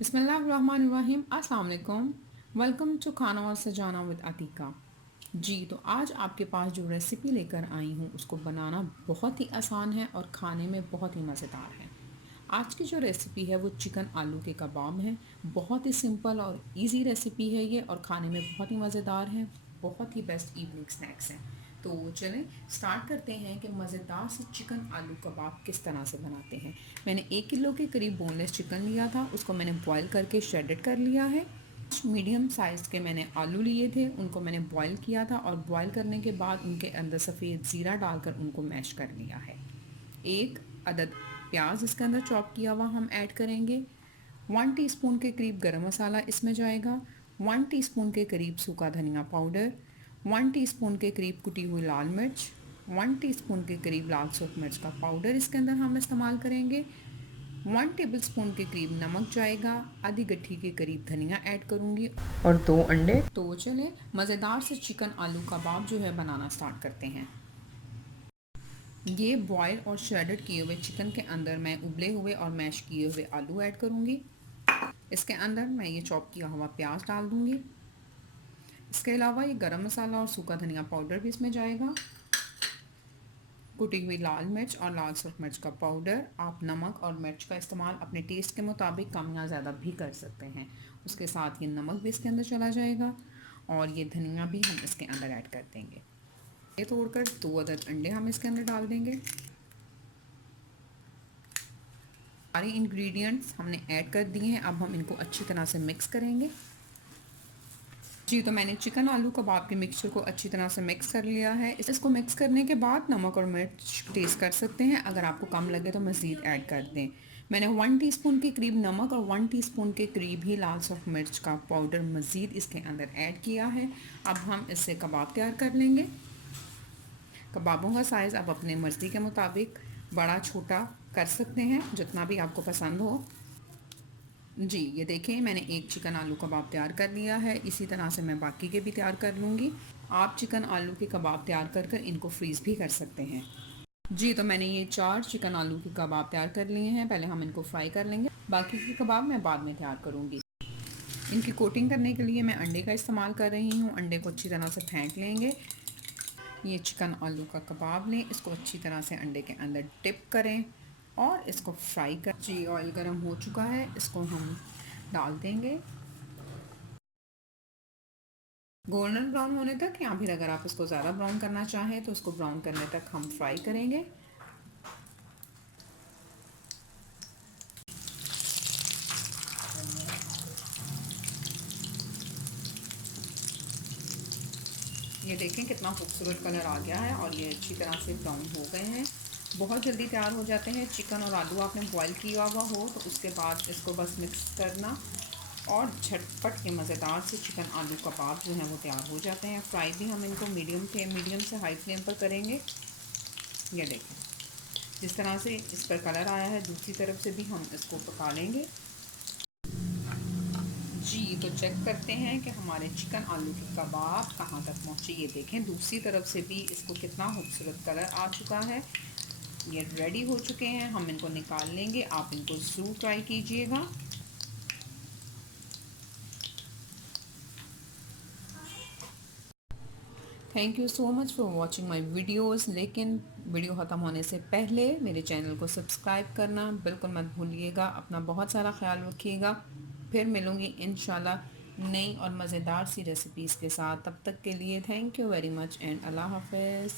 बिस्मिल्लाहिर्रहमानिर्रहीम। अस्सलाम वालेकुम। वेलकम टू खाना और सजाना विद अतीका। जी, तो आज आपके पास जो रेसिपी लेकर आई हूँ उसको बनाना बहुत ही आसान है और खाने में बहुत ही मज़ेदार है। आज की जो रेसिपी है वो चिकन आलू के कबाब हैं। बहुत ही सिंपल और इजी रेसिपी है ये और खाने में बहुत ही मज़ेदार है। बहुत ही बेस्ट इवनिंग स्नैक्स हैं। तो चलें स्टार्ट करते हैं कि मज़ेदार से चिकन आलू कबाब किस तरह से बनाते हैं। मैंने 1 किलो के करीब बोनलेस चिकन लिया था, उसको मैंने बॉईल करके श्रेडेड कर लिया है। मीडियम साइज़ के मैंने आलू लिए थे, उनको मैंने बॉईल किया था और बॉईल करने के बाद उनके अंदर सफ़ेद ज़ीरा डालकर उनको मैश कर लिया है। 1 अदद प्याज इसके अंदर चॉप किया हुआ हम ऐड करेंगे। 1 टीस्पून के करीब गरम मसाला इसमें जाएगा। 1 टीस्पून के करीब सूखा धनिया पाउडर। 1 टीस्पून के करीब कुटी हुई लाल मिर्च। 1 टीस्पून के करीब लाल सूख मिर्च का पाउडर इसके अंदर हम इस्तेमाल करेंगे। 1 टेबलस्पून के करीब नमक जाएगा। आधी गट्ठी के करीब धनिया ऐड करूँगी और 2 अंडे। तो चलें मज़ेदार से चिकन आलू कबाब जो है बनाना स्टार्ट करते हैं। ये बॉयल और श्रेडेड किए हुए चिकन के अंदर मैं उबले हुए और मैश किए हुए आलू ऐड करूँगी। इसके अंदर मैं ये चॉप किया हुआ प्याज डाल दूँगी। इसके अलावा ये गरम मसाला और सूखा धनिया पाउडर भी इसमें जाएगा। कुटी हुई लाल मिर्च और लाल सुर्ख मिर्च का पाउडर। आप नमक और मिर्च का इस्तेमाल अपने टेस्ट के मुताबिक कम या ज़्यादा भी कर सकते हैं। उसके साथ ये नमक भी इसके अंदर चला जाएगा और ये धनिया भी हम इसके अंदर ऐड कर देंगे। ये तोड़कर 2 अदद अंडे हम इसके अंदर डाल देंगे। सारे इंग्रेडिएंट्स हमने ऐड कर दिए हैं, अब हम इनको अच्छी तरह से मिक्स करेंगे। जी, तो मैंने चिकन आलू कबाब के मिक्सचर को अच्छी तरह से मिक्स कर लिया है। इसको मिक्स करने के बाद नमक और मिर्च टेस्ट कर सकते हैं, अगर आपको कम लगे तो मज़ीद ऐड कर दें। मैंने 1 टीस्पून के करीब नमक और 1 टीस्पून के करीब ही लाल सूख मिर्च का पाउडर मज़ीद इसके अंदर ऐड किया है। अब हम इससे कबाब तैयार कर लेंगे। कबाबों का साइज़ आप अपने मर्ज़ी के मुताबिक बड़ा छोटा कर सकते हैं, जितना भी आपको पसंद हो। जी, ये देखें मैंने एक चिकन आलू कबाब तैयार कर लिया है। इसी तरह से मैं बाकी के भी तैयार कर लूँगी। आप चिकन आलू के कबाब तैयार कर कर इनको फ्रीज़ भी कर सकते हैं। जी, तो मैंने ये 4 चिकन आलू के कबाब तैयार कर लिए हैं। पहले हम इनको फ्राई कर लेंगे, बाकी के कबाब मैं बाद में तैयार करूँगी। इनकी कोटिंग करने के लिए मैं अंडे का इस्तेमाल कर रही हूँ। अंडे को अच्छी तरह से फेंट लेंगे। ये चिकन आलू का कबाब लें, इसको अच्छी तरह से अंडे के अंदर डिप करें और इसको फ्राई कर। जी, ऑयल गर्म हो चुका है, इसको हम डाल देंगे गोल्डन ब्राउन होने तक, या फिर अगर आप इसको ज़्यादा ब्राउन करना चाहें तो इसको ब्राउन करने तक हम फ्राई करेंगे। ये देखें कितना खूबसूरत कलर आ गया है और ये अच्छी तरह से ब्राउन हो गए हैं। बहुत जल्दी तैयार हो जाते हैं। चिकन और आलू आपने बॉईल किया हुआ हो तो उसके बाद इसको बस मिक्स करना और झटपट के मज़ेदार से चिकन आलू कबाब जो हैं वो तैयार हो जाते हैं। फ्राई भी हम इनको मीडियम से हाई फ्लेम पर करेंगे। ये देखें जिस तरह से इस पर कलर आया है, दूसरी तरफ से भी हम इसको पका लेंगे। जी, तो चेक करते हैं कि हमारे चिकन आलू के कबाब कहाँ तक पहुँचे। ये देखें दूसरी तरफ से भी इसको कितना खूबसूरत कलर आ चुका है। ये रेडी हो चुके हैं, हम इनको निकाल लेंगे। आप इनको ज़रूर ट्राई कीजिएगा। Thank you so much for watching my videos. लेकिन वीडियो ख़त्म होने से पहले मेरे चैनल को सब्सक्राइब करना बिल्कुल मत भूलिएगा। अपना बहुत सारा ख्याल रखिएगा। फिर मिलूँगी इंशाल्लाह नई और मज़ेदार सी रेसिपीज़ के साथ। तब तक के लिए thank you very much and अल्लाह हाफ़िज़।